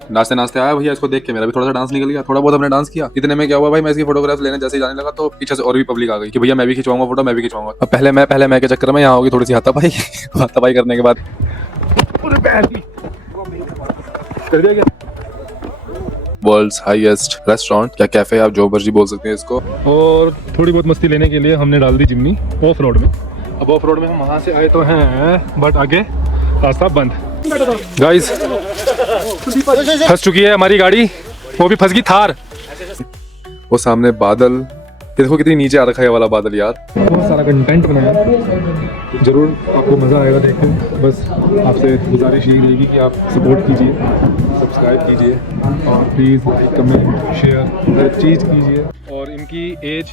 नाचते नाचते आया भैया, इसको देख के मेरा भी थोड़ा सा डांस निकल गया। थोड़ा बहुत हमने डांस किया। इतने में क्या हुआ भाई, मैं इसकी फोटोग्राफ लेने जैसे ही जाने लगा तो पीछे से और भी पब्लिक आ गई कि भैया मैं भी खिंचवाऊंगा फोटो, मैं भी खिंचवाऊंगा। अब पहले मैं के चक्कर में यहाँ होगी थोड़ी सी हाथापाई हाथापाई करने के बाद कर दिया क्या। वर्ल्ड्स हाईएस्ट रेस्टोरेंट या कैफे, आप जो मर्जी बोल सकते हैं इसको। और थोड़ी बहुत मस्ती लेने के लिए हमने डाल दी जिम्नी ऑफ रोड में। अब ऑफ रोड में हम वहां से आए तो हैं, बट आगे रास्ता बंद। गाइस फंस चुकी है हमारी गाड़ी, वो भी फंस गई थार। वो सामने बादल, ये देखो कितनी नीचे आ रखा है वाला बादल यार। बहुत सारा कंटेंट बनाया, जरूर आपको मज़ा आएगा देख के। बस आपसे गुजारिश यही रहेगी कि आप सपोर्ट कीजिए, सब्सक्राइब कीजिए और प्लीज़ लाइक कमेंट शेयर हर चीज़ कीजिए। और इनकी एज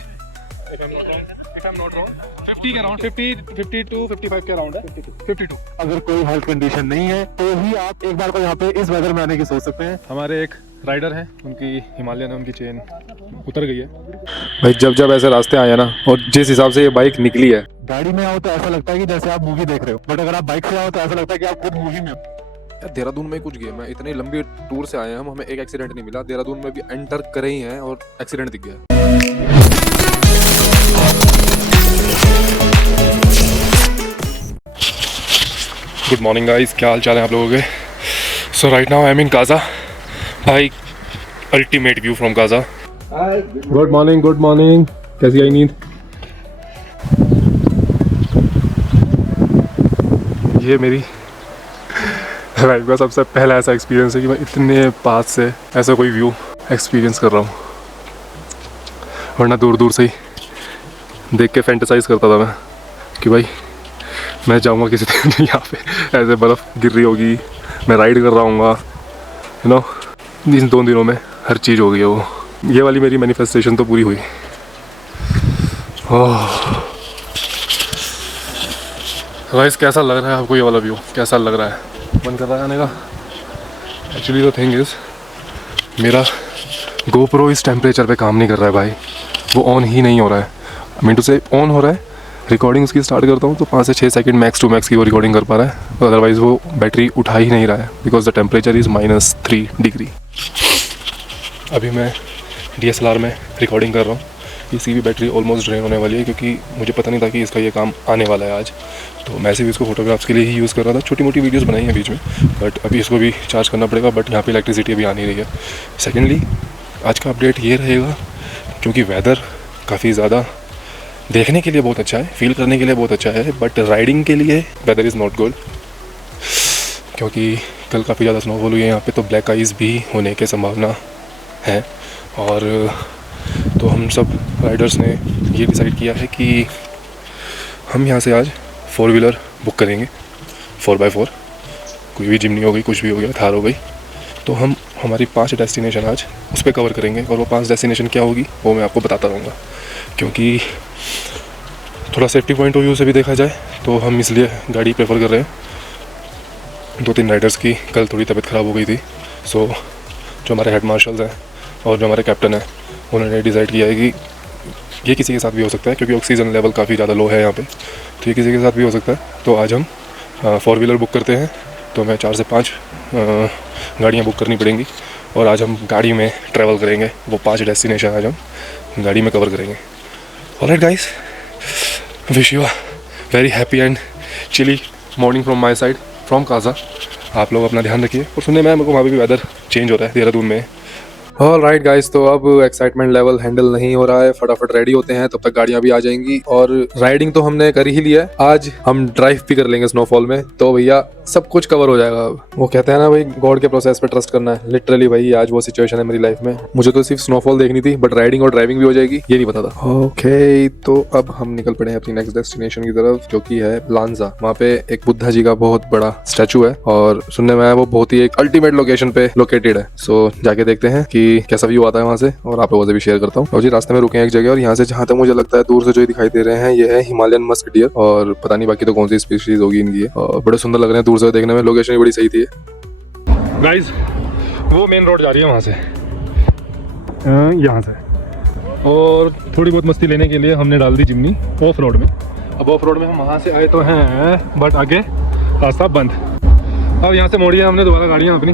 के अराउंड 52 55 के अराउंड है। 52। अगर कोई हेल्थ कंडीशन नहीं है तो ही आप एक बार को यहाँ पे इस वेदर में आने की सोच सकते हैं। हमारे एक राइडर हैं, उनकी हिमालयन है, उनकी चेन उतर गई है भाई। जब ऐसे रास्ते आए ना, और जिस हिसाब से ये बाइक निकली है, गाड़ी में आओ तो ऐसा लगता है कि जैसे आप मूवी देख रहे हो, बट अगर आप बाइक से आओ तो ऐसा लगता है कि आप खुद मूवी में हो। यार देहरादून में कुछ गए, मैं इतनी लंबी टूर से आए हैं हम, हमें एक एक्सीडेंट नहीं मिला। देहरादून में भी एंटर करे ही हैं और एक्सीडेंट दिख गया। गुड मॉर्निंग गाइस, क्या हाल चाल है आप लोगों के। सो राइट नाउ आई एम इन काजा। भाई ultimate view from Kaza. Good morning. कैसी आई नींद। ये मेरी लाइफ का सबसे पहला ऐसा एक्सपीरियंस है कि मैं इतने पास से ऐसा कोई व्यू एक्सपीरियंस कर रहा हूँ, वरना दूर दूर से ही देख के फैंटेसाइज करता था मैं कि भाई मैं जाऊँगा किसी दिन यहाँ पे, ऐसे बर्फ़ गिर रही होगी, मैं राइड कर रहा हूँगा, यू नो। इन 2 दिनों में हर चीज़ हो गई है वो। ये वाली मेरी मैनिफेस्टेशन तो पूरी हुई। गाइस कैसा लग रहा है आपको ये वाला व्यू, कैसा लग रहा है। मन कर रहा है आने का। एक्चुअली द थिंग इज़, मेरा GoPro इस टेम्परेचर पे काम नहीं कर रहा है भाई, वो ऑन ही नहीं हो रहा है। मीन टू से ऑन हो रहा है, रिकॉर्डिंग उसकी स्टार्ट करता हूँ तो 5 से 6 सेकंड मैक्स टू मैक्स की वो रिकॉर्डिंग कर पा रहा है, अदरवाइज़ वो बैटरी उठा ही नहीं रहा है because the temperature is -3 degree. अभी मैं DSLR में रिकॉर्डिंग कर रहा हूँ। इसकी भी बैटरी ऑलमोस्ट ड्रेन होने वाली है क्योंकि मुझे पता नहीं था कि इसका ये काम आने वाला है आज, तो मैं भी इसको फोटोग्राफ्स के लिए ही यूज़ कर रहा था। छोटी मोटी वीडियोस बनाई हैं बीच में, बट अभी इसको भी चार्ज करना पड़ेगा। बट यहाँ पे इलेक्ट्रिसिटी अभी आ नहीं रही है। सेकेंडली आज का अपडेट ये रहेगा, क्योंकि वेदर काफ़ी ज़्यादा देखने के लिए बहुत अच्छा है, फील करने के लिए बहुत अच्छा है, बट राइडिंग के लिए वेदर इज़ नॉट गुड, क्योंकि कल काफ़ी ज़्यादा स्नोफॉल हुई है यहाँ पे, तो ब्लैक आइज़ भी होने की संभावना है। और तो हम सब राइडर्स ने ये डिसाइड किया है कि हम यहाँ से आज 4 व्हीलर बुक करेंगे, 4x4, कोई भी जिम्नी हो गई, कुछ भी हो गया, थार हो गई। तो हम हमारी 5 डेस्टिनेशन आज उस पर कवर करेंगे, और वो 5 डेस्टिनेशन क्या होगी वो मैं आपको बताता रहूँगा। क्योंकि थोड़ा सेफ्टी पॉइंट ऑफ व्यू से भी देखा जाए तो हम इसलिए गाड़ी प्रेफर कर रहे हैं। 2-3 राइडर्स की कल थोड़ी तबीयत ख़राब हो गई थी, सो जो हमारे हेड मार्शल्स हैं और जो हमारे कैप्टन हैं, उन्होंने डिसाइड किया है कि ये किसी के साथ भी हो सकता है, क्योंकि ऑक्सीजन लेवल काफ़ी ज़्यादा लो है यहाँ पे, तो ये किसी के साथ भी हो सकता है। तो आज हम 4 व्हीलर बुक करते हैं, तो हमें 4 से 5 गाड़ियाँ बुक करनी पड़ेंगी, और आज हम गाड़ी में ट्रैवल करेंगे। वो 5 डेस्टिनेशन आज हम गाड़ी में कवर करेंगे। Alright guys, wish you a very happy and chilli morning from my side from Kaza. आप लोग अपना ध्यान रखिए। और सुनने में मेरे को वहाँ पे भी वेदर चेंज हो रहा है देहरादून में। ऑलराइट गाइस, तो अब एक्साइटमेंट लेवल हैंडल नहीं हो रहा है, फटाफट रेडी होते हैं, तब तक गाड़ियां भी आ जाएंगी। और राइडिंग तो हमने कर ही लिया है, आज हम ड्राइव भी कर लेंगे स्नोफॉल में, तो भैया सब कुछ कवर हो जाएगा। अब वो कहते हैं ना भाई, गॉड के प्रोसेस पे ट्रस्ट करना है। लिटरली भाई आज वो सिचुएशन है मेरी लाइफ में। मुझे तो सिर्फ स्नोफॉल देखनी थी, बट राइडिंग और ड्राइविंग भी हो जाएगी ये नहीं पता था। ओके, तो अब हम निकल पड़े हैं अपनी नेक्स्ट डेस्टिनेशन की तरफ, जो कि है लांजा। वहाँ पे एक बुद्धा जी का बहुत बड़ा स्टैचू है, और सुनने में आया वो बहुत ही एक अल्टीमेट लोकेशन पे लोकेटेड है। सो जाके देखते हैं कि कैसा व्यू आता है वहाँ से, और आप लोगों से भी शेयर करता हूँ। और जी रास्ते में रुके हैं एक जगह, और यहाँ से जहाँ तक मुझे लगता है दूर से जो दिखाई दे रहे हैं ये है हिमालयन मस्क डियर, और पता नहीं बाकी तो कौन सी स्पीशीज होगी इनकी। और बड़े सुंदर लग रहे हैं दूर से देखने में, लोकेशन भी बड़ी सही थी। गाइस वो मेन रोड जा रही है वहाँ से, यहाँ से, और थोड़ी बहुत मस्ती लेने के लिए हमने डाल दी जिम्नी ऑफ रोड में। अब ऑफ रोड में हम वहाँ से आए तो हैं, बट आगे रास्ता बंद। अब यहाँ से मोड़ी है हमने दोबारा गाड़ियाँ अपनी,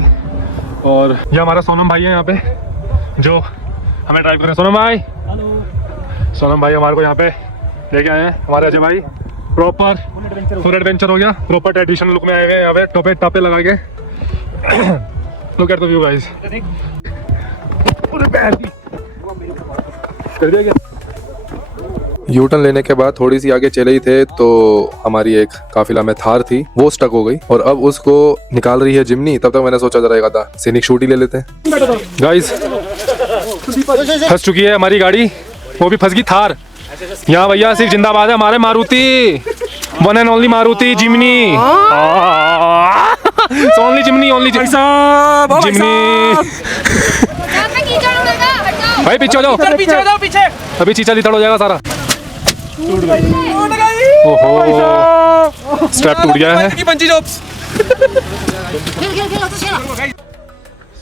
और ये हमारा सोनम भाई है यहाँ पे जो हमें ड्राइव कर रहे हैं। सोनम भाई, सोनम भाई हमारे को यहाँ पे लेके आए हैं। हमारे अजय भाई प्रॉपर फुल एडवेंचर हो गया, प्रॉपर ट्रेडिशनल लुक में आए हुए हैं यहाँ पे, टोपे टापे लगा के। Look at the view guys. कर दिया क्या? यू टर्न लेने के बाद थोड़ी सी आगे चले ही थे तो हमारी एक काफिला में थार थी, वो स्टक हो गई और अब उसको निकाल रही है जिम्नी। तब तक मैंने सोचा जरा एक आधा सीनिक शूट ही ले लेते हैं। गाइस फंस चुकी है हमारी गाड़ी, वो भी फंस गई थार। यहाँ भैया सिर्फ जिंदाबाद है हमारे Maruti, one and only Maruti Jimny. Only Jimny, only Jimny. भाई पीछे हो जाओ, पीछे हो जाओ, पीछे। अभी चीचा लिथड़ हो जाएगा सारा। ओहो स्ट्रैप टूट गया है। Bungee jumps.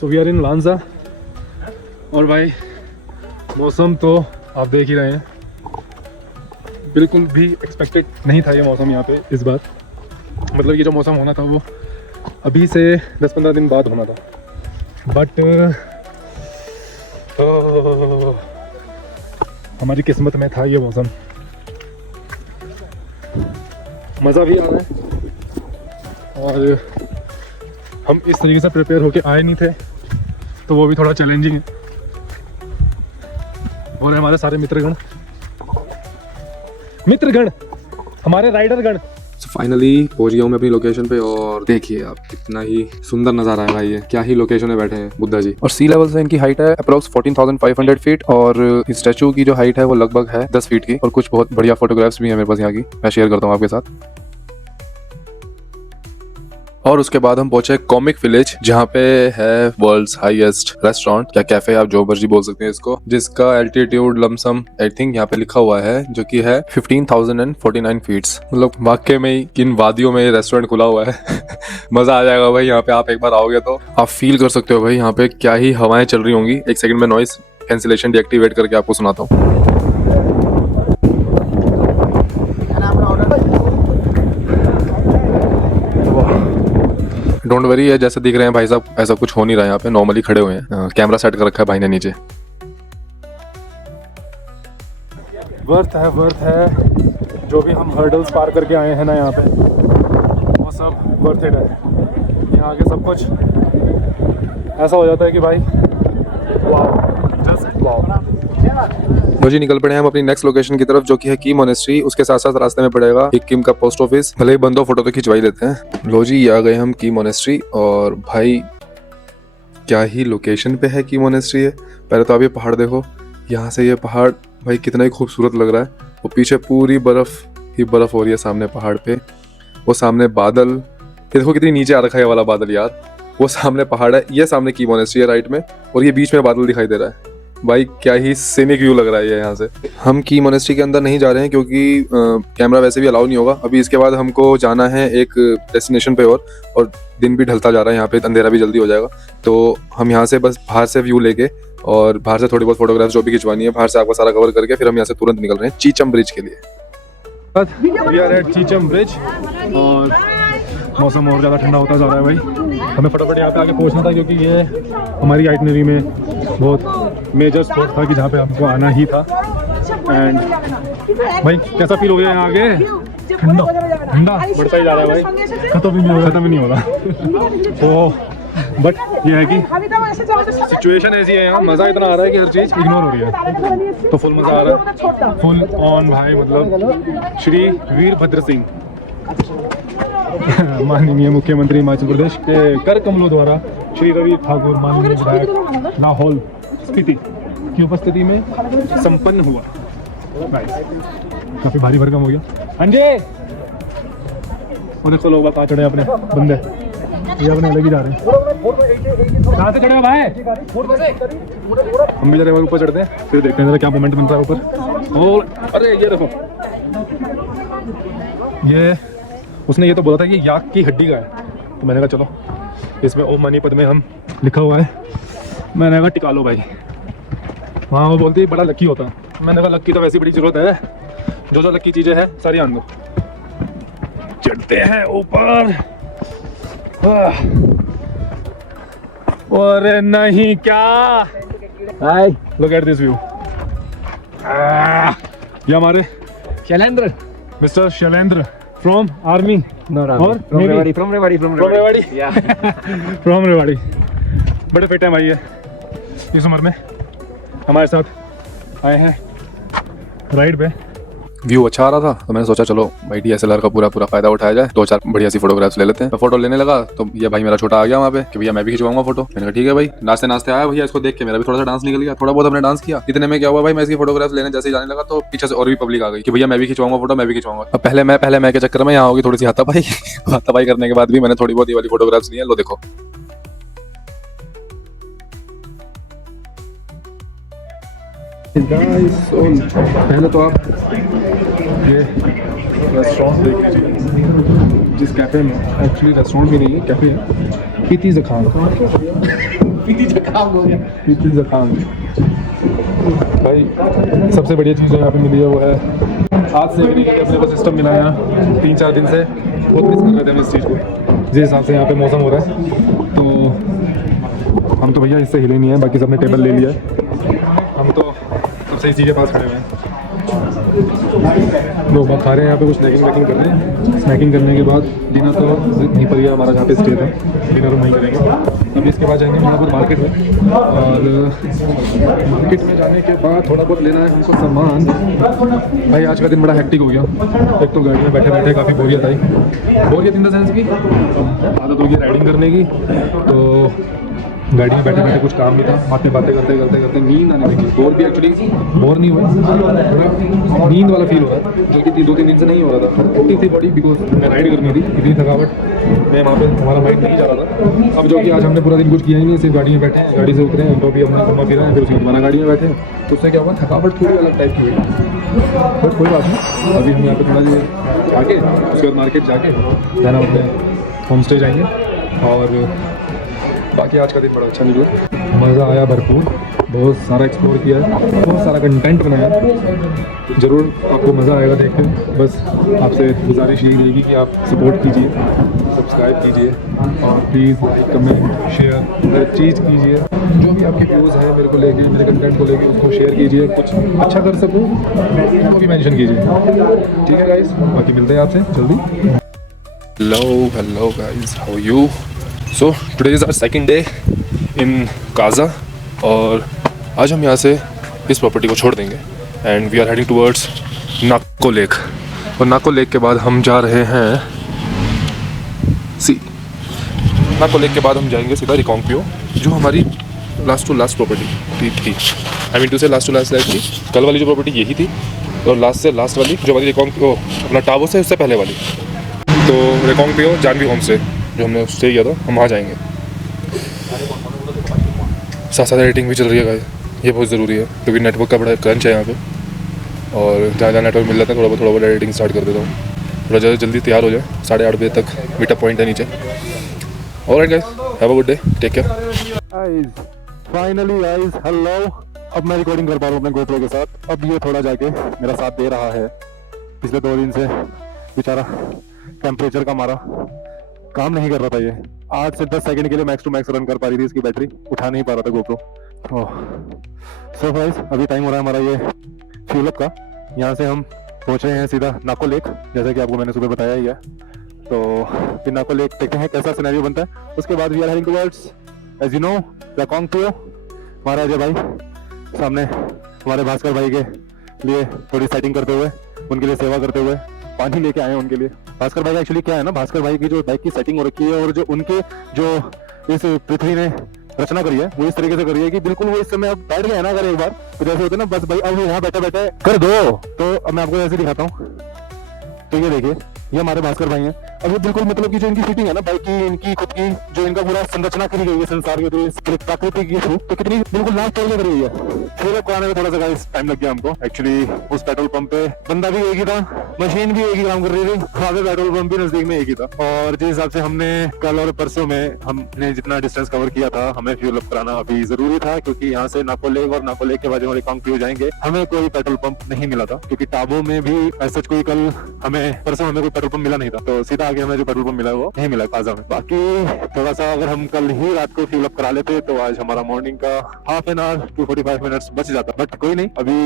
So we are in Langza और भाई मौसम तो आप देख ही रहे हैं, बिल्कुल भी एक्सपेक्टेड नहीं था ये मौसम यहाँ पे इस बार। मतलब ये जो मौसम होना था वो अभी से 10-15 दिन बाद होना था, बट हमारी किस्मत में था ये मौसम। मज़ा भी आ रहा है और हम इस तरीके से प्रिपेयर होके आए नहीं थे तो वो भी थोड़ा चैलेंजिंग है। और हमारे सारे मित्रगण हमारे राइडरगण। फाइनली पहुंच गया हूँ मैं अपनी लोकेशन पे और देखिए आप कितना ही सुंदर नजारा है भाई, ये क्या ही लोकेशन में बैठे हैं बुद्धा जी। और सी लेवल से इनकी हाइट है अप्रोक्स 14,500 फीट और इस स्टैचू की जो हाइट है वो लगभग है 10 फीट की। और कुछ बहुत बढ़िया फोटोग्राफ्स भी है मेरे पास यहाँ की, मैं शेयर करता हूँ आपके साथ। और उसके बाद हम पहुंचे कॉमिक विलेज, जहाँ पे है वर्ल्ड्स हाईएस्ट रेस्टोरेंट या कैफे, आप जो मर्जी बोल सकते हैं इसको, जिसका एल्टीट्यूड लमसम आई थिंक यहाँ पे लिखा हुआ है, जो कि है 15,049 फीट्स। मतलब वाकई में किन वादियों में ये रेस्टोरेंट खुला हुआ है। मजा आ जाएगा भाई यहाँ पे, आप एक बार आओगे तो आप फील कर सकते हो भाई यहाँ पे क्या ही हवाएं चल रही होंगी। एक सेकंड में नॉइस कैंसिलेशन डीएक्टिवेट करके आपको सुनाता हूँ। डोंट वरी, है जैसे दिख रहे हैं भाई साहब ऐसा कुछ हो नहीं रहा है यहाँ पे, नॉर्मली खड़े हुए हैं। कैमरा सेट कर रखा है भाई ने नीचे। वर्थ है जो भी हम हर्डल्स पार करके आए हैं ना यहाँ पे, वो सब वर्थ इट है। यहाँ आके सब कुछ ऐसा हो जाता है कि भाई वाओ, जस्ट वाओ। मुझे निकल पड़े हैं हम अपनी नेक्स्ट लोकेशन की तरफ, जो कि है की मोनेस्ट्री। उसके साथ साथ रास्ते में पड़ेगा एक किम का पोस्ट ऑफिस। भले ही बंदो फोटो तो खिंचवा ही लेते हैं। लो जी आ गए हम की मोनेस्ट्री और भाई क्या ही लोकेशन पे है की मोनेस्ट्री है। पहले तो आप ये पहाड़ देखो, यहाँ से ये पहाड़ भाई कितना ही खूबसूरत लग रहा है। वो पीछे पूरी बर्फ ही बर्फ हो रही है सामने पहाड़ पे, वो सामने बादल, ये देखो कितनी नीचे आ रखा है वाला बादल यार। वो सामने पहाड़ है, ये सामने की मोनेस्ट्री है राइट में, और ये बीच में बादल दिखाई दे रहा है। भाई क्या ही सीनिक व्यू लग रहा है ये यहाँ से। हम की मोनेस्ट्री के अंदर नहीं जा रहे हैं क्योंकि कैमरा वैसे भी अलाउ नहीं होगा अभी। इसके बाद हमको जाना है एक डेस्टिनेशन पे और दिन भी ढलता जा रहा है, यहाँ पे अंधेरा भी जल्दी हो जाएगा। तो हम यहाँ से बस बाहर से व्यू लेके और बाहर से थोड़ी बहुत फोटोग्राफ्स जो भी खिंचवानी है बाहर से आपका सारा कवर करके फिर हम यहाँ से तुरंत निकल रहे हैं चीचम ब्रिज के लिए। We are at Chicham bridge और मौसम और ज़्यादा ठंडा होता जा रहा है भाई। हमें फटाफट यहाँ पे आके पहुँचना था क्योंकि ये हमारी आइटनरी में बहुत मेजर स्पॉट था कि जहाँ पे हमको आना ही था। एंड भाई कैसा फील हो गया यहाँ आके? ठंडा ठंडा बढ़ता ही जा रहा है भाई, खत्म ही नहीं हो रहा। तो बट ये है कि सिचुएशन ऐसी है यहाँ, मज़ा इतना आ रहा है कि हर चीज़ इग्नोर हो रही है। तो फुल मज़ा आ रहा है, फुल ऑन भाई। मतलब श्री वीरभद्र सिंह माननीय मुख्यमंत्री हिमाचल प्रदेश के कर कमलों द्वारा श्री रवि ठाकुर माननीय विधायक लाहौल स्पीति की उपस्थिति में संपन्न हुआ। काफी भारी भरकम हो गया। अंजे उन्हें लोग कहाँ चढ़े अपने बंदे, ये अपने अलग ही जा रहे हैं। कहाँ से चढ़े हो भाई? हम भी जरा ऊपर चढ़ते हैं फिर देखते हैं जरा क्या मोमेंट बनता है ऊपर। और अरे ये देखो, ये उसने ये तो बोला था कि याक की हड्डी का है, तो मैंने कहा चलो इसमें ओम मनी पद में हम लिखा हुआ है, मैंने कहा टिका लो भाई। वहाँ वो बोलती है बड़ा लक्की होता है, मैंने कहा लक्की तो वैसी बड़ी जरूरत है, जो जो लक्की चीज़ें हैं सारी आन दो। चढ़ते हैं ऊपर। और नहीं क्या, हाय लुक एट दिस व्यू। ये हमारे Shailendra mister Shailendra from army और from Rewari फ्रॉम रेवाड़ी। बड़े फिट है भाई ये इस उम्र में हमारे साथ आए हैं राइड पे। व्यू अच्छा आ रहा था तो मैंने सोचा चलो भाई DSLR का पूरा फायदा उठाया जाए, 2-4 बढ़िया सी फोटोग्राफ्स ले लेते हैं। मैं फोटो लेने लगा तो ये भाई मेरा छोटा आ गया वहाँ पे कि भैया मैं भी खिंचवाऊंगा फोटो। मैंने कहा ठीक है भाई। नाचते नाचते आया भैया, इसको देख के मेरा भी थोड़ा सा डांस निकल गया, थोड़ा बहुत हमने डांस किया। इतने में क्या हुआ भाई, मैं इसकी फोटोग्राफ्स लेने जैसे ही जाने लगा तो पीछे से और भी पब्लिक आ गई कि भैया मैं भी खिंचवाऊंगा फोटो, मैं भी खिंचवाऊंगा। अब पहले मैं के चक्कर में यहाँ होगी थोड़ी सी हाथापाई करने के बाद भी मैंने थोड़ी बहुत ये वाली फोटोग्राफ्स ली है। लो देखो पहले तो आप ये रेस्टोरेंट देख लीजिए, जिस कैफे में, एक्चुअली रेस्टोरेंट भी नहीं है कैफे है, पीती जखान। भाई सबसे बढ़िया चीज़ जो यहाँ पे मिली है वो है हाथ सेकने के लिए अपने को सिस्टम मिला है यहाँ 3-4 दिन से। बहुत मिस कर रहे थे हम इस चीज़ को, जिस हिसाब से यहाँ पे मौसम हो रहा है। तो हम तो भैया इससे हिले नहीं है, बाकी सबने टेबल ले लिया है। हम तो सबसे इसी के पास खड़े हुए हैं, लोग बात खा रहे हैं यहाँ पे, कुछ स्नैकिंग कर रहे हैं। स्नैकिंग करने के बाद डिनर तो वहीं पर ही हमारा जहाँ पे स्टे था, डिनर वहीं करेंगे। अभी इसके बाद जाएंगे यहाँ पर मार्केट में, और मार्केट में जाने के बाद थोड़ा बहुत लेना है हमको सामान। भाई आज का दिन बड़ा हेक्टिक हो गया। एक तो गाड़ी में बैठे बैठे काफ़ी बोरियत आई, बोरियत इन द सेंस की आदत होगी राइडिंग करने की, तो गाड़ी में बैठे बैठे कुछ काम नहीं था, बातें करते नींद आने लगी। बोर भी एक्चुअली बोर नहीं हुआ, थोड़ा नींद वाला फील हो रहा था, जो कि 2-3 दिन से नहीं हो रहा था। एक्टिव थी बॉडी, बिकॉज मैं राइड करनी थी, इतनी थकावट मैं वहाँ पे हमारा माइंड नहीं जा रहा था। अब जो कि आज हमने पूरा दिन कुछ किया ही नहीं, सिर्फ गाड़ी में बैठे हैं, गाड़ी से उतरे हैं तो भी हमने घुमा फिरा है, फिर उसके दोबारा गाड़ी में बैठे हैं। तो उससे क्या हुआ, थकावट थोड़ी अलग टाइप की हुई, बट कोई बात नहीं। अभी हम यहाँ पे थोड़ा देर आके उसके बाद मार्केट जाके फिर हम अपने होम स्टे जाएंगे, और बाकी आज का दिन बड़ा अच्छा निकला, मज़ा आया भरपूर, बहुत सारा एक्सप्लोर किया, बहुत सारा कंटेंट बनाया। ज़रूर आपको मज़ा आएगा देख के। बस आपसे गुजारिश यही रहेगी कि आप सपोर्ट कीजिए, सब्सक्राइब कीजिए, और प्लीज़ लाइक कमेंट शेयर हर चीज़ कीजिए। जो भी आपके व्यूज़ हैं मेरे को लेके, मेरे कंटेंट को लेके, उसको शेयर कीजिए। कुछ अच्छा कर सकूँ उसको भी मेंशन कीजिए, ठीक है गाइस। बाकी मिलते हैं आपसे जल्दी। Hello guys, how you? So today is our second day in Kaza, और आज हम यहाँ से इस प्रॉपर्टी को छोड़ देंगे and we are heading towards Nako lake. और नाको लेक के बाद हम जा रहे हैं नाको लेक के बाद हम जाएंगे सीधा रिकॉन्गपियो, जो हमारी लास्ट टू लास्ट प्रॉपर्टी थी। आई मीन टू से लास्ट टू लास्ट थी। कल वाली जो प्रॉपर्टी यही थी, और लास्ट से लास्ट वाली जो हमारी रिकॉन्गपियो अपना टावो से उससे पहले वाली, तो रिकॉन्गपियो जानवी होम से जो हमने स्टे किया था, हम वहाँ जाएंगे। साथ साथ एडिटिंग भी चल रही है गाइस, ये बहुत ज़रूरी है क्योंकि नेटवर्क का बड़ा क्रंच है यहाँ पे, और जहाँ जहाँ नेटवर्क मिल जाता है थोड़ा बहुत एडिटिंग स्टार्ट कर देता हूँ। थोड़ा ज़्यादा जल्दी तैयार हो जाए, 8:30 बजे तक मीटअप पॉइंट है नीचे। Alright guys, have a good day, take care. Finally guys, hello. अब मैं रिकॉर्डिंग कर पा रहा हूँ अपने GoPro के साथ। अब ये थोड़ा जाके मेरा साथ दे रहा है। पिछले 2 दिन से बेचारा टेम्परेचर का मारा काम नहीं कर रहा था। ये 8 से 10 सेकंड के लिए मैक्स टू मैक्स रन कर पा रही थी, इसकी बैटरी उठा नहीं पा रहा था GoPro। सो गाइस, अभी टाइम हो रहा है हमारा ये फ्यूल अप का। यहाँ से हम पहुँच रहे हैं सीधा नाको लेक, जैसा कि आपको मैंने सुबह बताया ही है। तो फिर नाको लेक देखते हैं कैसा सिनेरियो बनता है। उसके बाद we are heading towards, as you know, Reckong Peo. हमारा अजय भाई सामने हमारे भास्कर भाई के लिए थोड़ी सेटिंग करते हुए, उनके लिए सेवा करते हुए पानी लेके आए हैं उनके लिए। भास्कर भाई का एक्चुअली क्या है ना, भास्कर भाई की जो बाइक की सेटिंग हो रखी है, और जो उनके जो इस पृथ्वी ने रचना करी है वो इस तरीके से करी है कि बिल्कुल वो इस समय अब बैठ गया ना, अगर एक बार तो जैसे होते ना, बस भाई अब यहाँ बैठे बैठे कर दो। तो अब मैं आपको ऐसे दिखाता हूँ, तो ये देखिए, ये हमारे भास्कर भाई हैं। अब ये बिल्कुल मतलब कि जो इनकी फिटिंग है ना बाइक की, इनकी खुद की जो इनका पूरा संरचना करी गई है संसार के थ्रू, प्रकृति के थ्रू, तो कितनी बिल्कुल लाभ तोड़ करी गई है। फिर कराने में थोड़ा सा टाइम लग गया हमको। एक्चुअली उस पेट्रोल पंप पे बंदा भी एक ही था, मशीन भी एक ही काम कर रही थी, आगे पेट्रोल पंप भी नजदीक में एक ही था। और जिस हिसाब से हमने कल और परसों में हमने जितना डिस्टेंस कवर किया था, हमें फ्यूल अप कराना अभी जरूरी था, क्योंकि यहाँ से नाको लेक और नाको लेक के बाद हमारे रिकॉन्गपियो जाएंगे। हमें कोई पेट्रोल पंप नहीं मिला था, क्योंकि टाबो में भी ऐसा कोई कल हमें परसों हमें कोई पेट्रोल पंप मिला नहीं था। तो सीधा आगे हमें जो पेट्रोल पंप मिला है वो नहीं मिला काजा में। बाकी थोड़ा सा अगर हम कल ही रात को फ्यूल अप करा लेते तो आज हमारा मॉर्निंग का half an hour to 45 minutes बच जाता, बट कोई नहीं। अभी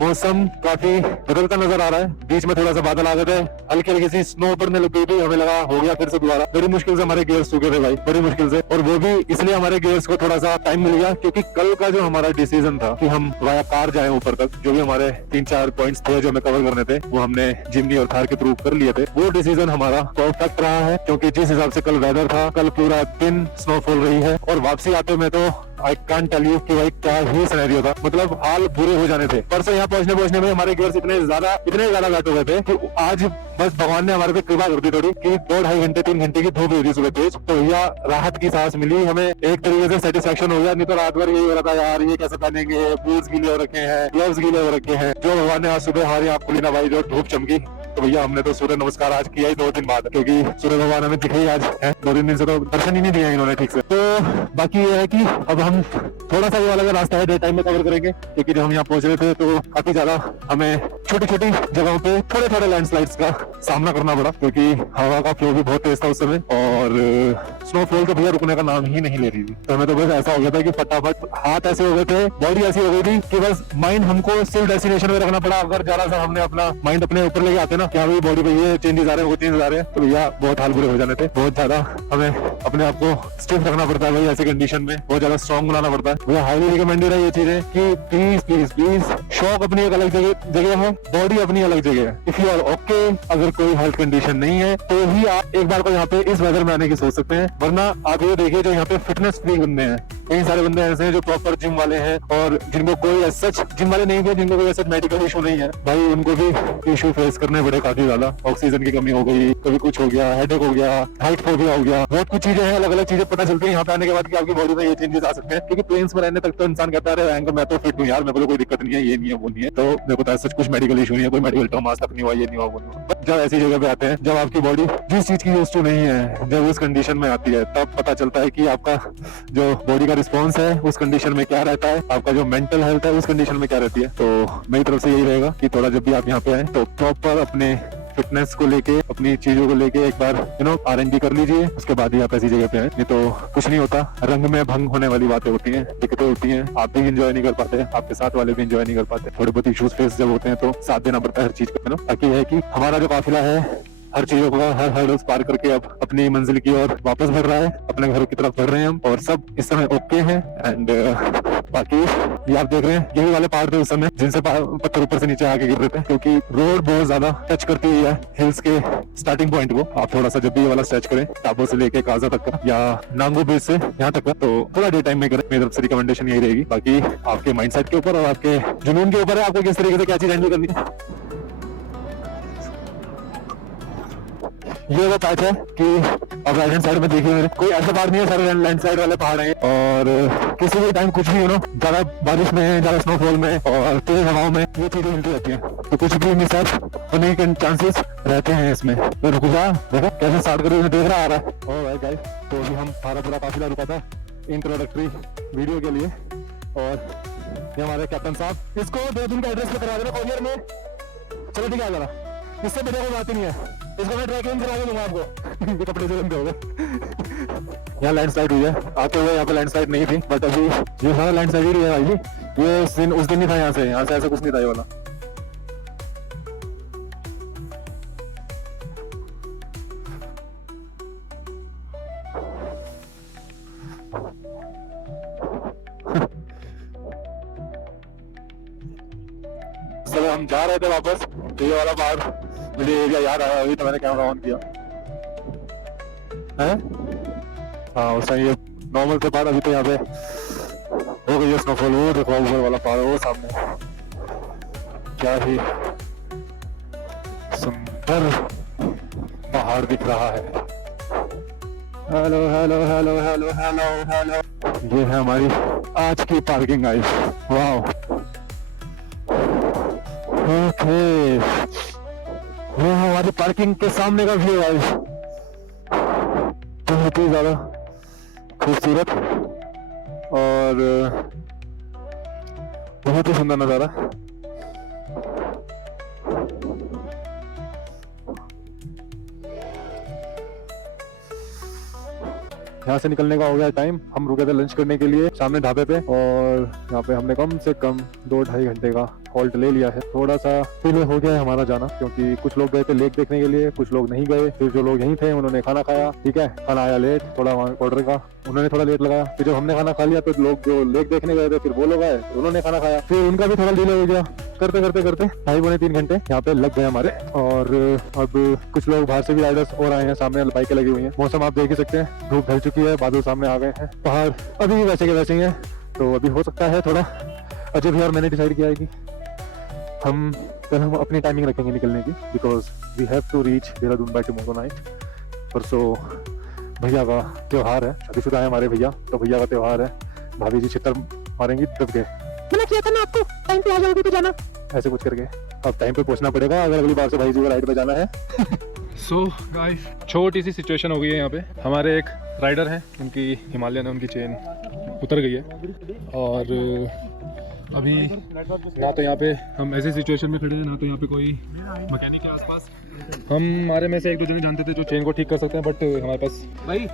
मौसम काफी बदलता नजर आ रहा है, बीच में थोड़ा सा बादल आ गए थे, हल्की हल्की सी स्नो पड़ने लग गई थी, हमें लगा हो गया फिर से दोबारा। बड़ी मुश्किल से हमारे गियर्स सूखे थे भाई, बड़ी मुश्किल से, और वो भी इसलिए हमारे गियर्स को थोड़ा सा टाइम मिल गया क्योंकि कल का जो हमारा डिसीजन था कि हम वाया कार जाए ऊपर तक, जो भी हमारे 3-4 पॉइंट्स थे जो हमें कवर करने थे वो हमने जिमनी और थार के थ्रू कर लिए थे। वो डिसीजन हमारा परफेक्ट रहा है क्योंकि जिस हिसाब से कल वेदर था, कल पूरा दिन स्नोफॉल रही है, और वापसी आते में तो आई कांट टेल यू कि भाई क्या ही सिनेरियो था, मतलब हाल बुरे हो जाने थे। परसों यहाँ पहुंचने में हमारे गियर्स इतने ज्यादा वेट हो गए थे कि आज बस भगवान ने हमारे पे कृपा कर दी थोड़ी कि 2-2.5 घंटे 3 घंटे की धूप हुई थी सुबह तेज, तो भैया राहत की सांस मिली हमें, एक तरीके से सेटिस्फेक्शन हो गया। नहीं तो रात भर यही हो रहा था यार ये कैसे पहनेंगे, बूट्स गीले हो रखे हैं, ग्लव्स गीले हो रखे हैं। जो भगवान ने आज सुबह हमारी आंख खुली ना भाई, जो धूप चमकी, तो भैया हमने तो सूर्य नमस्कार आज किया ही 2 दिन बाद, क्योंकि सूर्य भगवान हमें दिखे ही आज है। 2-3 दिन से तो दर्शन ही नहीं दिया इन्होंने ठीक से। तो बाकी ये है कि अब हम थोड़ा सा वो वाला रास्ता है डे टाइम में कवर करेंगे, क्योंकि जब हम यहाँ पहुंच रहे थे तो काफी ज्यादा हमें छोटी छोटी जगहों पे थोड़े लैंडस्लाइड्स का सामना करना पड़ा, क्योंकि हवा का फ्लो भी बहुत तेज था उस समय, और स्नोफॉल तो भैया रुकने का नाम ही नहीं ले रही थी। तो हमें तो बस ऐसा हो गया था कि फटाफट हाथ ऐसे हो गए थे, बॉडी ऐसी हो गई थी कि बस माइंड हमको सिर्फ डेस्टिनेशन में रखना पड़ा। अगर जरा सा हमने अपना माइंड अपने ऊपर लेके आते ना क्या भाई बॉडी पे ये चेंजेस आ रहे हैं वो चेंजेस आ रहे हैं, तो भैया बहुत हाल बुरे हो जाने थे। बहुत ज्यादा हमें अपने आप को स्टिफ रखना पड़ता है भाई ऐसे कंडीशन में, बहुत ज्यादा स्ट्रॉन्ग बनाना पड़ता है। भैया हाईली रिकमेंडेड है ये चीजें कि प्लीज प्लीज प्लीज, शौक अपनी एक अलग जगह है, बॉडी अपनी अलग जगह है। इफ यू आर ओके, अगर कोई हेल्थ कंडीशन नहीं है तो ही आप एक बार को यहाँ पे इस वेदर में आने की सोच सकते हैं, वरना आप ये देखिए जो यहाँ पे फिटनेस फ्रीक बंदे हैं, कई सारे बंदे ऐसे हैं जो प्रॉपर जिम वाले हैं और जिनको कोई सच जिम वाले नहीं थे, जिनको कोई ऐसा मेडिकल इशू नहीं है भाई, उनको भी इशू फेस करने पड़े काफी ज्यादा। ऑक्सीजन की कमी हो गई, कभी कुछ हो गया, हेडेक हो गया, हाइट फोबिया हो गया, बहुत कुछ चीजें हैं, अलग अलग चीजें पता चलती है यहाँ पे आने के बाद कि आपकी बॉडी में ये चेंजेस आ सकते हैं। क्योंकि प्लेन्स में रहने तक तो इंसान कहता है मैं तो फिट हूँ यार, मेरे को कोई दिक्कत नहीं है, ये नहीं है वो नहीं है, तो मेरे को तो सच कुछ मेडिकल इशू नहीं है, कोई मेडिकल टर्म आज तक नहीं हुआ, ये नहीं हुआ वो नहीं हुआ। जब ऐसी जगह पे आते हैं, जब आपकी बॉडी जिस चीज की यूज्ड टू नहीं है, जब उस कंडीशन में आती है, तब पता चलता है कि आपका जो बॉडी का रिस्पॉन्स है उस कंडीशन में क्या रहता है, आपका जो मेंटल हेल्थ है उस कंडीशन में क्या रहती है। तो मेरी तरफ से यही रहेगा कि थोड़ा जब भी आप यहाँ पे आए तो प्रॉपर अपने फिटनेस को लेके, अपनी चीजों को लेके एक बार R&D कर लीजिए, उसके बाद ही आप ऐसी जगह पे आए, नहीं तो कुछ नहीं होता। रंग में भंग होने वाली बातें होती हैं, दिक्कतें होती हैं, आप भी एंजॉय नहीं कर पाते, आपके साथ वाले भी एंजॉय नहीं कर पाते, थोड़े बहुत इश्यूज फेस जब होते हैं तो साथ देना पड़ता है हर चीज का। ताकि है कि हमारा जो काफिला है हर चीजों को हर हर्डल्स पार करके अब अपनी मंजिल की ओर वापस बढ़ रहा है, अपने घर की तरफ बढ़ रहे हैं हम, और सब इस समय ओके हैं। एंड बाकी ये आप देख रहे हैं यही वाले पहाड़ थे उस समय जिनसे पत्थर ऊपर से नीचे आके गिर रहे थे, क्योंकि रोड बहुत ज्यादा टच करती है हिल्स के स्टार्टिंग पॉइंट को। आप थोड़ा सा जब भी ये वाला स्ट्रेच करें टापो से लेके काजा तक का या नांगो बेस से यहाँ तक का, तो थोड़ा डे टाइम में करें, मेरी तरफ से रिकमेंडेशन यही रहेगी। बाकी आपके माइंडसेट के ऊपर और आपके जुनून के ऊपर है, आपको किस तरीके से क्या चीज हैंडल करनी है। ये वो पैच है कि अब राइट हैंड साइड में देखिए मेरे कोई ऐसा पहाड़ नहीं है, सारे लैंड साइड वाले पहाड़ हैं, और किसी भी टाइम कुछ भी ज्यादा बारिश में, ज्यादा स्नोफॉल में और तेज हवाओं में ये चीजें मिलती रहती हैं, तो कुछ भी मिसहैप होने के चांसेस रहते हैं इसमें। तो रुक जा, देखो कैसे स्टार्ट करो, देख रहा आ रहा है। ऑलराइट गाइस, तो अभी हम पूरा काफिला रुका था इंट्रोडक्टरी वीडियो के लिए, और ये हमारे कैप्टन साहब, इसको 2 दिन का एड्रेस पे करा देना कोरियर में। चलो ठीक है, जरा इससे बढ़िया कोई बात ही नहीं है, इसको मैं ट्रैकिंग करा दूंगा आपको। ये कपड़े से गंदे हो गए। यहाँ लैंडस्लाइड हुई है, आते हुए यहाँ पे लैंडस्लाइड नहीं थी, बट अभी ये सारा लैंडस्लाइड ही है भाई जी। ये उस दिन ही था, यहाँ से ऐसा कुछ नहीं था ये वाला। चलो हम जा रहे थे वापस, तो ये वाला पहाड़ मुझे एरिया याद आया, अभी तो मैंने कैमरा ऑन किया है। हाँ उस टाइम ये नॉर्मल थे पहाड़, अभी तो यहाँ पे हो गई है स्नोफॉल। वो देखो ऊपर वाला पहाड़, वो सामने क्या ही सुंदर पहाड़ दिख रहा है। Hello hello hello hello hello hello, ये है हमारी आज की पार्किंग गाइस। वाओ, ओके, वो हमारी पार्किंग के सामने का व्यू है, बहुत ही ज्यादा खूबसूरत और बहुत ही सुंदर नजारा। यहाँ से निकलने का हो गया टाइम। हम रुके थे लंच करने के लिए सामने ढाबे पे, और यहाँ पे हमने कम से कम 2-2.5 घंटे का हॉल्ट ले लिया है। थोड़ा सा डिले हो गया है हमारा जाना, क्योंकि कुछ लोग गए थे लेक देखने के लिए, कुछ लोग नहीं गए। फिर जो लोग यहीं थे उन्होंने खाना खाया, ठीक है, खाना आया लेट, थोड़ा ऑर्डर का उन्होंने थोड़ा लेट लगाया। फिर जब हमने खाना खा लिया तो लोग जो लेक देखने गए थे फिर वो लोग आए, उन्होंने खाना खाया, फिर उनका भी थोड़ा डिले हो गया। करते करते करते 2.5-3 घंटे यहाँ पे लग गए हमारे। और अब कुछ लोग बाहर से भी राइडर्स और आए हैं, सामने बाइकें लगी हुई हैं। मौसम आप देख ही सकते हैं, धूप ढल चुकी है, बादल सामने आ गए हैं, पहाड़ अभी भी वैसे के वैसे ही है। तो अभी हो सकता है थोड़ा अजय भी और मैंने डिसाइड किया है कि हम अपनी टाइमिंग रखेंगे निकलने की, because we have to reach Dehradun by tomorrow night. परसों भैया का त्यौहार है, शादीशुदा है हमारे भैया, तो भैया का त्यौहार है। भाभी जी छितर मारेंगी दब के, मैंने किया था ना आपको, टाइम पे आ जाओगे तो जाना, ऐसे कुछ करके। अब टाइम पे पहुंचना पड़ेगा अगर अगली बार से भाई जी को राइड पे जाना है। सो गाइस, छोटी सी सिचुएशन हो गई है यहाँ पे। हमारे एक राइडर हैं, उनकी हिमालयन है, उनकी चेन उतर गई है। और अभी ना तो यहाँ पे हम ऐसी सिचुएशन में खड़े हैं, ना तो यहाँ पे कोई मैकेनिक है आसपास। हम हमारे में से एक दो जने जानते थे जो चेन को ठीक कर सकते हैं, बट हमारे पास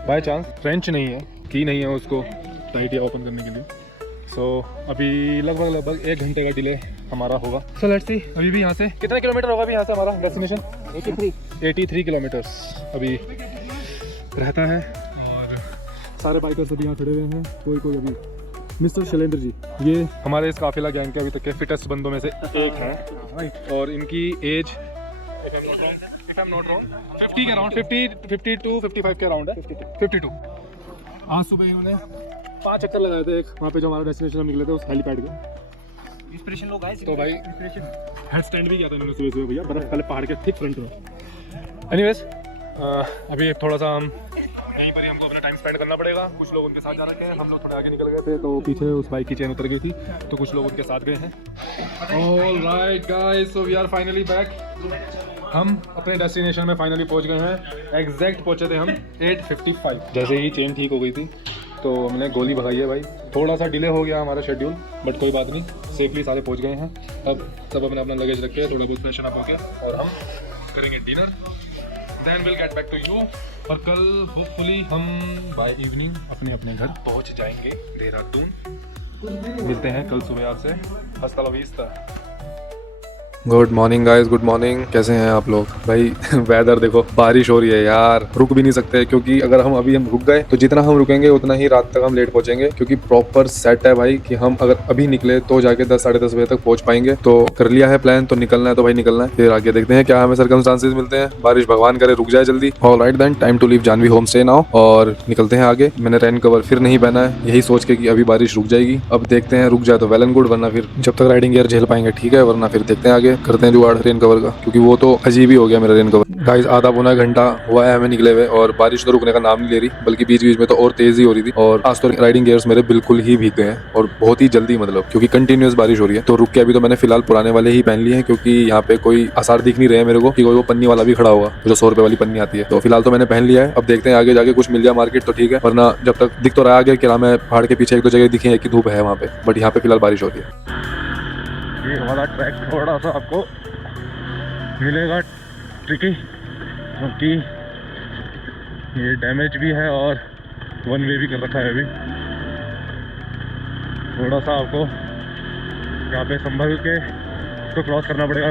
बाय चांस रेंच नहीं है, की नहीं है उसको टाइट या ओपन करने के लिए। सो अभी लगभग 1 घंटे का डिले हमारा होगा। सो लेट्स सी अभी भी यहाँ से कितने किलोमीटर होगा अभी यहाँ से हमारा डेस्टिनेशन? 83 किलोमीटर्स अभी रहता है। और सारे बाइकर्स अभी यहाँ खड़े हुए हैं। कोई अभी मिस्टर शैलेंद्र जी, ये हमारे इस काफिला गैंग के अभी तक के फिटेस्ट बंदों में से एक हैं, और इनकी as if I'm not wrong 50 के अराउंड, 50 to 55 के अराउंड है, 52। आज सुबह इन्होंने 5 चक्कर लगाए थे, एक वहाँ पे जो हमारा डेस्टिनेशन हम निकले थे उस हेलीपैड के। इंस्पिरेशन लोग आए तो भाई हेड स्टैंड भी किया था इन्होंने सुबह भैया, बर्फ वाले पहाड़ के ठीक फ्रंट में। एनीवेज अभी थोड़ा सा हम यहीं पर ही हमको अपना टाइम स्पेंड करना पड़ेगा। कुछ लोग उनके साथ जा रखे हैं, हम लोग थोड़े आगे निकल गए थे तो पीछे उस बाइक की चेन उतर गई थी, तो कुछ लोग उनके साथ गए हैं। Alright guys, so we are finally back. हम अपने डेस्टिनेशन में फाइनली पहुंच गए हैं। एग्जैक्ट पहुंचे थे हम 8:55। जैसे ही चेन ठीक हो गई थी तो हमने गोली भगाई है भाई। थोड़ा सा डिले हो गया हमारा शेड्यूल, बट कोई बात नहीं, सेफली सारे पहुंच गए हैं। अब सब अपना अपना लगेज रख के थोड़ा बहुत फ्रेशन अप होके और हम करेंगे dinner, then will get back to you. और कल होपफुली हम बाय इवनिंग अपने अपने घर पहुंच जाएंगे देहरादून। मिलते हैं कल सुबह आपसे। Hasta la vista. Good morning guys, good morning. कैसे हैं आप लोग? भाई वेदर देखो, बारिश हो रही है यार, रुक भी नहीं सकते, क्योंकि अगर हम रुक गए तो जितना हम रुकेंगे उतना ही रात तक हम लेट पहुंचेंगे, क्योंकि प्रॉपर सेट है भाई कि हम अगर अभी निकले तो जाके 10-10:30 बजे तक पहुंच पाएंगे। तो कर लिया है प्लान, तो निकलना है तो भाई निकलना है। फिर आगे देखते हैं क्या हमें सर्कमस्टांसेस मिलते हैं। बारिश भगवान करे रुक जाए जल्दी। Alright then, time to leave Janvi home stay now, और निकलते हैं आगे। मैंने रेन कवर फिर नहीं पहना है, यही सोच के कि अभी बारिश रुक जाएगी। अब देखते हैं, रुक जाए तो वेल एंड गुड, वरना फिर जब तक राइडिंग गियर झेल पाएंगे ठीक है, वरना फिर देखते हैं आगे, करते हैं जुगाड़ रेन कवर का, क्योंकि वो तो अजीब ही हो गया मेरा रेन कवर। गाइस आधा पौना घंटा हुआ है हमें निकले हुए, और बारिश तो रुकने का नाम नहीं ले रही, बल्कि बीच बीच में तो और तेज ही हो रही थी। और आज तो राइडिंग गियर्स मेरे बिल्कुल ही भीग गए हैं, और बहुत ही जल्दी, मतलब क्योंकि कंटिन्यूअस बारिश हो रही है। तो रुक के अभी तो मैंने फिलहाल पुराने वाले ही पहन लिए हैं, क्योंकि यहाँ पे कोई आसार दिख नहीं रहे हैं मेरे को कि कोई वो पन्नी वाला भी खड़ा होगा, जो 100 रुपए वाली पन्नी आती है। तो फिलहाल तो मैंने पहन लिया है। अब देखते हैं आगे जाके कुछ मिल जाए मार्केट तो ठीक है, वरना जब तक दिख तो रहा है आगे कि मैं पहाड़ के पीछे एक दो जगह दिखे कि धूप है वहाँ पे, बट यहाँ पे फिलहाल बारिश हो रही है। ये वाला ट्रैक थोड़ा सा आपको मिलेगा ट्रिकी, क्योंकि ये डैमेज भी है और वन वे भी कर रखा है। अभी थोड़ा सा आपको यहाँ पे संभल के तो क्रॉस करना पड़ेगा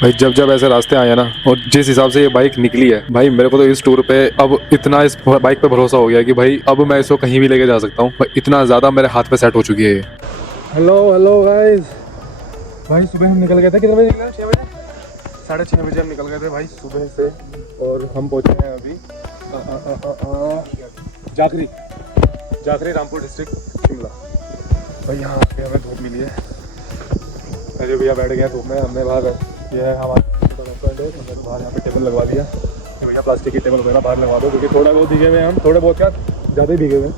भाई। जब ऐसे रास्ते आए ना, और जिस हिसाब से ये बाइक निकली है भाई, मेरे को तो इस टूर पे अब इतना इस बाइक पे भरोसा हो गया कि भाई अब मैं इसको कहीं भी लेके जा सकता हूँ। इतना ज़्यादा मेरे हाथ पे सेट हो चुकी है ये। हेलो गाइस, भाई सुबह हम निकल गए थे, कितने बजे निकले? 6 बजे, 6:30 बजे हम निकल गए थे भाई सुबह से, और हम पहुँचे हैं अभी जाखरी रामपुर डिस्ट्रिक्ट शिमला। भाई यहाँ पे हमें धूप मिली है, अजय भैया बैठ गए धूप में, हमने बाहर ये है हमारा बाहर यहाँ पे टेबल लगवा दिया कि भैया प्लास्टिक की टेबल वगैरह बाहर लगवा दो, क्योंकि थोड़ा बहुत भीगे हुए हैं हम, थोड़े बहुत क्या ज़्यादा ही भीगे हुए हैं,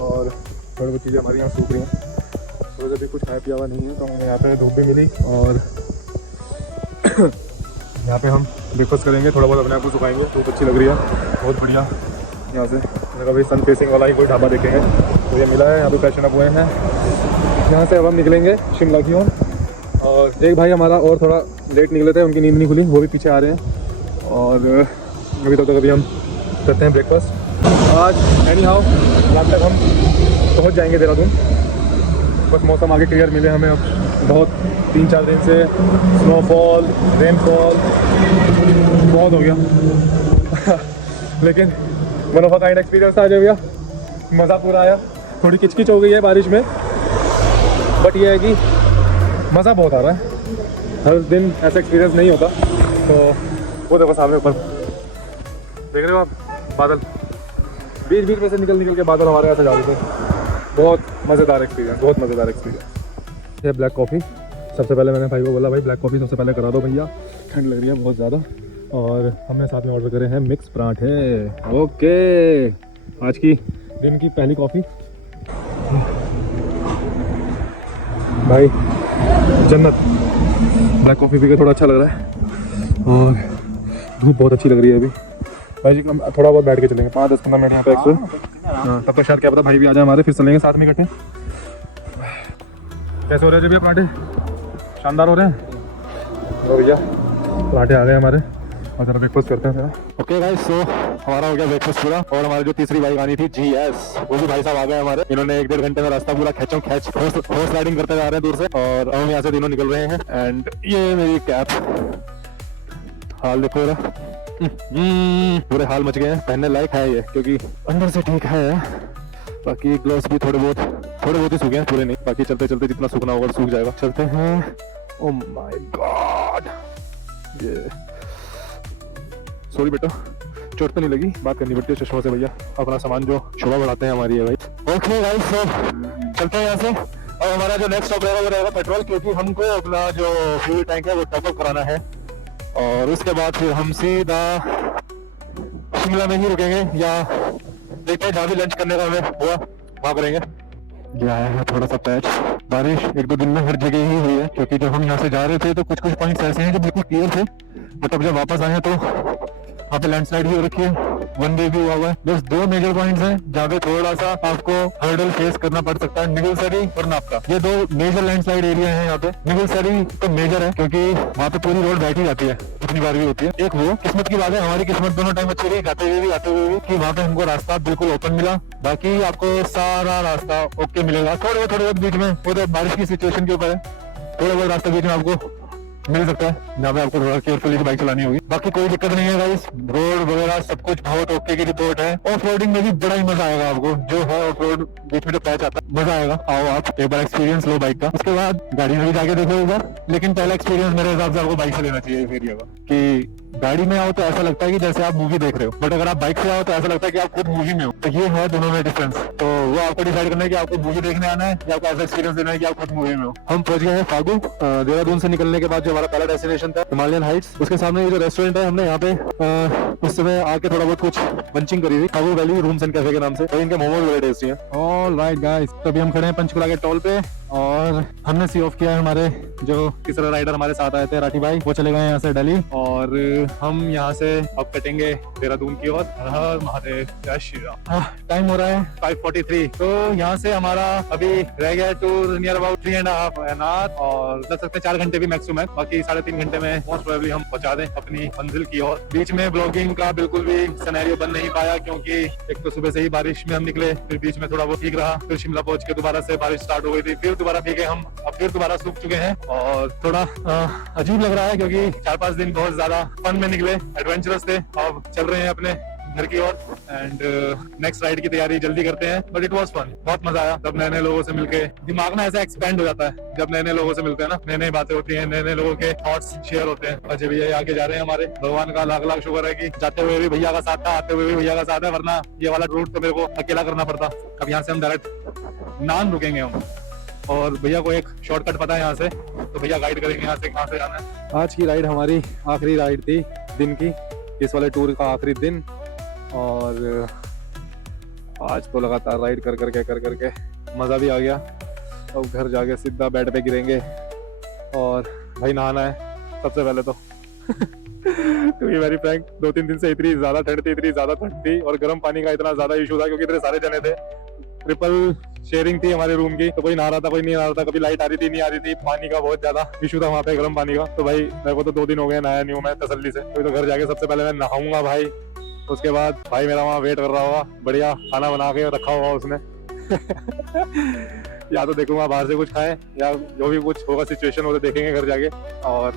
और थोड़ी बहुत चीज़ें हमारी यहाँ सूख रही हैं। तो अभी कुछ खाया पिया हुआ नहीं है, तो हमें यहाँ पे धूप भी मिली, और यहाँ पे हम ब्रेकफास्ट करेंगे, थोड़ा बहुत अपने आप को सुखाएंगे। धूप अच्छी लग रही है, बहुत बढ़िया। यहाँ से मैंने कभी सन फेसिंग वाला ही कोई ढाबा देखेंगे, तो ये मिला है, यहाँ पे फैशन अप हुए हैं। यहाँ से अब हम निकलेंगे शिमला की ओर, और एक भाई हमारा और थोड़ा लेट निकले थे, उनकी नींद नहीं खुली, वो भी पीछे आ रहे हैं। और अभी तक अभी हम करते हैं ब्रेकफास्ट। आज एनी हाउ रात तक हम पहुंच जाएंगे देहरादून। बस मौसम आगे क्लियर मिले हमें। अब बहुत 3-4 दिन से स्नोफॉल, रेनफॉल बहुत हो गया लेकिन one of a kind experience आज हो गया, मज़ा पूरा आया। थोड़ी किचकिच हो गई है बारिश में, बट ये है कि मज़ा बहुत आ रहा है। हर दिन ऐसा एक्सपीरियंस नहीं होता। तो वो देखो सामने ऊपर देख रहे हो आप, बादल बीच बीच में से निकल के बादल हमारे ऐसे जा रहे थे। बहुत मज़ेदार एक्सपीरियंस, बहुत मज़ेदार एक्सपीरियंस। ये ब्लैक कॉफ़ी सबसे पहले मैंने भाई को बोला, भाई ब्लैक कॉफ़ी सबसे पहले करा दो भैया, ठंड लग रही है बहुत ज़्यादा। और हमने साथ में ऑर्डर करे हैं मिक्स पराठे। ओके, आज की दिन की पहली कॉफ़ी भाई, जन्नत। ब्लैक कॉफ़ी पी के थोड़ा अच्छा लग रहा है और धूप बहुत अच्छी लग रही है अभी। भाई जी थोड़ा बहुत बैठ के चलेंगे, 5-10-15 मिनट यहाँ पे एक्स्ट्रा। हाँ, तब तक शायद क्या पता भाई भी आ जाए हमारे, फिर चलेंगे साथ में इकट्ठे। कैसे हो रहे हैं जब ये पराठे? शानदार हो रहे हैं। और भैया पराठे आ गए हमारे और जरा ब्रेकफास्ट करते हैं मेरा। ओके गाइस, सो हमारा हो गया ब्रेकफास्ट पूरा। और हमारी जो तीसरी बाइक आनी थी GS, वो भी भाई साहब आ गए हमारे। इन्होंने 1-1.5 घंटे में रास्ता पूरा खींच हॉर्स राइडिंग करते जा रहे हैं दूर से। और हम यहाँ से तीनों निकल रहे हैं। एंड ये मेरी कैप, हाल देखो मेरा, पूरे हाल मच गए हैं। पहनने लायक है ये, क्योंकि अंदर से ठीक है। बाकी ग्लव्स भी थोड़े बहुत ही सूखे हैं, पूरे नहीं। बाकी चलते चलते जितना सूखना होगा सूख जाएगा। चलते हैं। ओह माय गॉड, ये सॉरी बेटा, चोट तो नहीं लगी, बात करनी पड़ती है चश्मों से भैया। अपना सामान जो शोभा बढ़ाते हैं हमारी है भाई। ओके गाइस, सो चलते हैं यहाँ से। और हमारा जो नेक्स्ट स्टॉप रहेगा वो रहेगा पेट्रोल, क्योंकि हमको अपना जो फ्यूल टैंक है वो टॉप अप कराना है। और उसके बाद फिर हम सीधा शिमला में ही रुकेंगे, या देखते हैं जहाँ भी लंच करने का हमें हुआ वहाँ करेंगे। ये आया है थोड़ा सा पैच। बारिश 1-2 दिन में हर जगह ही हुई है, क्योंकि जब हम यहाँ से जा रहे थे तो कुछ पॉइंट्स ऐसे हैं जो बिल्कुल क्लियर थे, बट अब जब वापस आए तो वहाँ पे लैंडस्लाइड भी हो रखी है, वन डे भी हुआ है। बस 2 मेजर पॉइंट्स हैं जहाँ पे थोड़ा सा आपको हर्डल फेस करना पड़ सकता है, निगलसरी और नापका। ये 2 मेजर लैंडस्लाइड एरिया है यहाँ पे। निगलसरी तो मेजर है क्योंकि वहाँ पे पूरी रोड बैठी जाती है, कितनी बार भी होती है। एक वो किस्मत की बात है, हमारी किस्मत दोनों टाइम अच्छी रही, जाते हुए भी आते हुए भी, कि वहाँ पे हमको रास्ता बिल्कुल ओपन मिला। बाकी आपको सारा रास्ता ओके मिलेगा। थोड़े बहुत बीच में, वो तो बारिश की सिचुएशन के ऊपर है, थोड़ा बहुत रास्ता बीच में आपको मिल सकता है जहाँ पे आपको थोड़ा केयरफुली बाइक चलानी होगी। बाकी कोई दिक्कत नहीं है गाइस, रोड वगैरह सब कुछ बहुत ओके की रिपोर्ट है। ऑफ रोडिंग में भी बड़ा ही मजा आएगा आपको, जो है ऑफ रोड बीच में जो पैच आता है, मजा आएगा। आओ आप एक बार एक्सपीरियंस लो बाइक का, उसके बाद गाड़ी में भी जाके देखो एक बार। लेकिन पहला एक्सपीरियंस मेरे हिसाब से आपको बाइक से लेना चाहिए इस एरिया का, कि गाड़ी में आओ तो ऐसा लगता है कि जैसे आप मूवी देख रहे हो, बट अगर आप बाइक से आओ तो ऐसा लगता है कि आप खुद मूवी में हो। तो ये है दोनों में डिफरेंस। तो वो आपको डिसाइड करना है कि आपको मूवी देखने आना है या आपको ऐसा एक्सपीरियंस देना है कि आप खुद मूवी में हो। हम पहुंच गए हैं फागू। देहरादून से निकलने के बाद जो हमारा पहला डेस्टिनेशन था हिमालयन हाइट्स, उसके सामने ये जो रेस्टोरेंट है, हमने यहाँ पे उस समय आके थोड़ा बहुत कुछ मंचिंग करी थी, Phagu valley rooms and cafe के नाम से। तो इनके मोमोज बड़े टेस्टी हैं। ऑलराइट गाइस, तभी हम खड़े हैं पंचकुला के टोल पे और हमने सी ऑफ किया है। हमारे जो तीसरा राइडर हमारे साथ आए थे राठी भाई, वो चले गए यहाँ से दिल्ली, और हम यहाँ से अब कटेंगे देहरादून की ओर। हर हर महादेव, जय श्री राम। टाइम हो रहा है 5:43। तो यहाँ से हमारा अभी रह गया टूर नियर अबाउट 3.5 आवर, और लग सकते 4 घंटे भी मैक्सिमम है। बाकी 3.5 घंटे में मोस्ट प्रोबेबली हम पहुंचा दें अपनी मंजिल की ओर। बीच में ब्लॉगिंग का बिल्कुल भी सिनेरियो बन नहीं पाया, क्योंकि एक तो सुबह से ही बारिश में हम निकले, फिर बीच में थोड़ा बहुत ठीक रहा, फिर शिमला पहुंच के दोबारा से बारिश स्टार्ट हो गई थी, फिर दोबारा भीगे हम, अब फिर दोबारा सूख चुके हैं। और थोड़ा अजीब लग रहा है, क्योंकि 4-5 दिन बहुत ज्यादा फन में निकले, एडवेंचरस थे। अब चल रहे हैं अपने घर की ओर एंड नेक्स्ट राइड की तैयारी जल्दी करते हैं। बट इट वाज फन, बहुत मजा आया। जब नए नए लोगों से मिलके दिमाग ना ऐसा एक्सपेंड हो जाता है, जब नए नए लोगों से मिलते हैं ना, नई नई बातें होती हैं, नए नए लोगों के थॉट्स शेयर होते हैं। अजय भैया आके जा रहे हैं हमारे, भगवान का लाख लाख शुक्र है कि जाते हुए भी भैया का साथ था, आते हुए भी भैया का साथ है, वरना ये वाला रूट तो मेरे को अकेला करना पड़ता। अब यहाँ से हम डायरेक्ट नान रुकेंगे हम, और भैया को एक शॉर्टकट पता है यहाँ से, तो भैया गाइड करेंगे यहाँ से कहाँ से जाना है। आज की राइड हमारी आखिरी राइड थी दिन की, इस वाले टूर का आखिरी दिन, और आज तो लगातार राइड कर करके मज़ा भी आ गया। अब घर जाके सीधा बेड पे गिरेंगे और भाई नहाना है सबसे पहले तो टू बी वेरी फ्रैंक, 2-3 दिन से इतनी ज़्यादा ठंड थी और गर्म पानी का इतना ज़्यादा इशू था, क्योंकि इतने सारे जने थे। ट्रिपल शेयरिंग थी हमारे रूम की, तो कोई नहा रहा था कोई नहीं नहा रहा था, कभी लाइट आ रही थी नहीं आ रही थी, पानी का बहुत ज्यादा इशू था वहाँ पे, गर्म पानी का। तो भाई मेरे को तो 2 दिन हो गए नहाया नहीं हूँ मैं तसल्ली से, तो घर जाके सबसे पहले मैं नहाऊंगा भाई, उसके बाद भाई मेरा वहाँ वेट कर रहा होगा, बढ़िया खाना बना के रखा होगा उसने। या तो देखूंगा बाहर से कुछ खाए, या जो भी कुछ होगा सिचुएशन वो तो देखेंगे घर जाके। और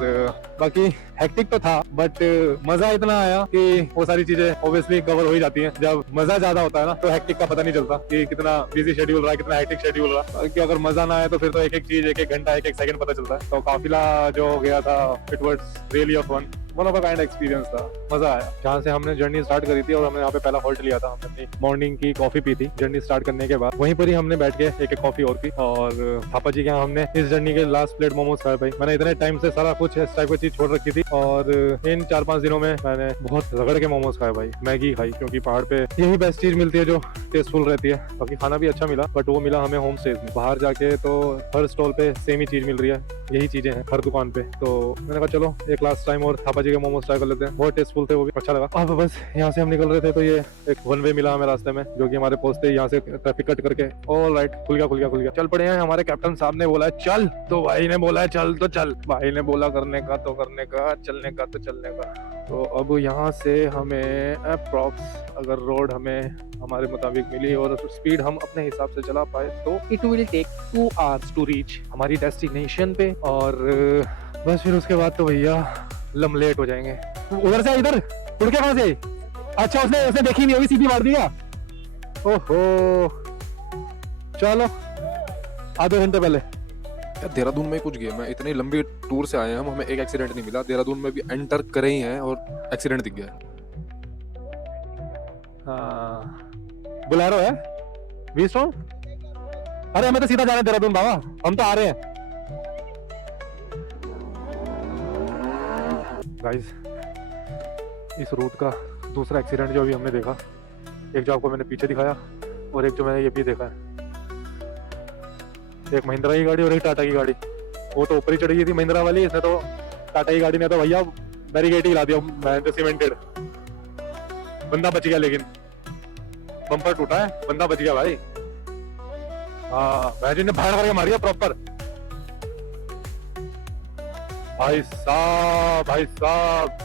बाकी हेक्टिक तो था, बट मजा इतना आया कि वो सारी चीजें ऑब्वियसली कवर हो ही जाती हैं। जब मजा ज्यादा होता है ना तो हेक्टिक का पता नहीं चलता कि कितना बिजी शेड्यूल रहा, कितना हेक्टिक शेड्यूल रहा। बाकी अगर मजा ना आए तो फिर तो एक एक चीज, एक एक घंटा, एक एक सेकंड पता चलता है। तो काफिला जो हो गया था, it was really a fun, one of a kind experience था, मजा आया। जहाँ से हमने जर्नी स्टार्ट करी थी और हमने यहाँ पे पहला हॉल्ट लिया था, हमने अपनी मॉर्निंग की कॉफी पी थी जर्नी स्टार्ट करने के बाद। वहीं पर ही हमने बैठ के एक एक कॉफी और पी, और थापा जी के यहाँ हमने इस जर्नी के लास्ट प्लेट मोमोज खाए। भाई मैंने इतने टाइम से सारा कुछ इस टाइप की चीज छोड़ रखी थी, और इन 4-5 दिनों में मैंने बहुत रगड़ के मोमोज खाए भाई। मैगी खाई, क्योंकि पहाड़ पे यही बेस्ट चीज मिलती है जो टेस्टफुल रहती है। बाकी खाना भी अच्छा मिला, बट वो मिला हमें होम स्टे में। बाहर जाके तो हर स्टॉल पे सेम ही चीज मिल रही है, यही चीजें हैं हर दुकान पे। तो मैंने कहा चलो एक लास्ट टाइम और थापा जी के मोमोज ट्राई कर लेते हैं, बहुत टेस्टफुल थे, वो भी अच्छा लगा। अब बस यहाँ से हम निकल रहे थे तो ये एक वन वे मिला हमें रास्ते में, जो कि हमारे पहुंचते यहाँ से ट्रैफिक कट करके ऑल राइट खुल गया चल पड़े हैं। हमारे कैप्टन साहब ने बोला है चल, तो भाई ने बोला है चल तो चल, भाई ने बोला करने का तो करने का, चलने का तो चलने का। तो अब यहाँ से हमें अप्रॉक्स अगर रोड हमें हमारे मुताबिक मिली और स्पीड हम अपने हिसाब से चला पाए तो it will take 2 hours to reach हमारी डेस्टिनेशन पे। और बस फिर उसके बाद तो भैया लम लेट हो जाएंगे। उधर से इधर उड़ के कहाँ से? अच्छा उसने देखी नहीं होगी, सीधी मार दिया। ओहो चलो आधे घंटे पहले। यार देहरादून में कुछ गेम है, इतनी लंबी टूर से आए हैं हम, हमें एक एक्सीडेंट नहीं मिला। देहरादून में भी एंटर करे ही हैं और एक्सीडेंट दिख गया। हाँ बुलेरो है, V-Strom। अरे हमें तो सीधा जाना है देहरादून बाबा, हम तो आ रहे हैं। गाइस इस रूट का दूसरा एक्सीडेंट जो अभी हमने देखा, एक जो आपको मैंने पीछे दिखाया और एक जो मैंने ये भी देखा है, एक महिंद्रा की गाड़ी और एक टाटा की गाड़ी। वो तो ऊपर ही चढ़ी गई थी महिंद्रा वाली, इसने तो टाटा की गाड़ी ने तो भैया बैरिकेड ही ला दिया सीमेंटेड। बंदा बच गया, लेकिन बम्पर टूटा है, बंदा बच गया भाई। हाँ भाई ने भाड़ करके मारी है प्रॉपर। भाई साहब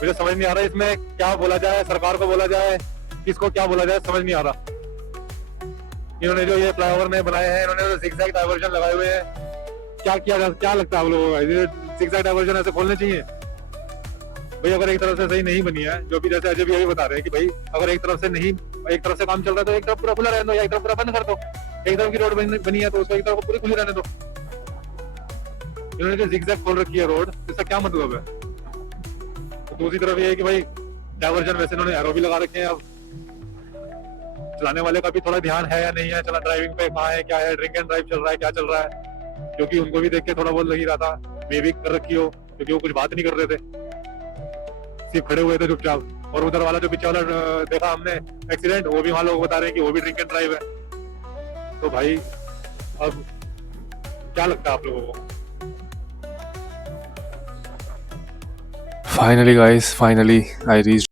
मुझे समझ नहीं आ रहा इसमें क्या बोला जाए, सरकार को बोला जाए, किसको क्या बोला जाए, समझ नहीं आ रहा। इन्होंने जो ये फ्लाईओवर नए बनाए हैं, इन्होंने जो जिगजैग डाइवर्जन लगाए हुए हैं, क्या किया जा, क्या लगता है आप लोगों को जिगजैग डाइवर्जन ऐसे खोलने चाहिए भाई? अगर एक तरफ से सही नहीं बनी है, जो भी जैसे अजय भी यही बता रहे हैं कि भाई अगर एक तरफ से काम चल रहा है तो एक तरफ पूरा खुला रहने दो, या एक तरफ पूरा बंद कर दो। एक तरफ की रोड बनी है तो उसको एक तरफ पूरी खुली रहने दो। इन्होंने जो जिगजैग खोल रखी है रोड, इसका क्या मतलब है? तो दूसरी तरफ ये है कि भाई डाइवर्जन वैसे इन्होंने एरो भी लगा रखे हैं। अब चलाने वाले का भी थोड़ा ध्यान है या नहीं है, चला ड्राइविंग पे कहाँ है, क्या है, ड्रिंक एंड ड्राइव चल रहा है, क्या चल रहा है, क्योंकि उनको भी देख के थोड़ा बहुत लग ही रहा था मे भी कर रखी हो, क्योंकि वो कुछ बात नहीं कर रहे थे, सिर्फ खड़े हुए थे चुपचाप। और उधर वाला जो पीछे वाला देखा हमने एक्सीडेंट, वो भी वहां लोग बता रहे हैं कि वो भी ड्रिंक एंड ड्राइव है। तो भाई अब क्या लगता है आप लोगों को? Finally guys, finally I reached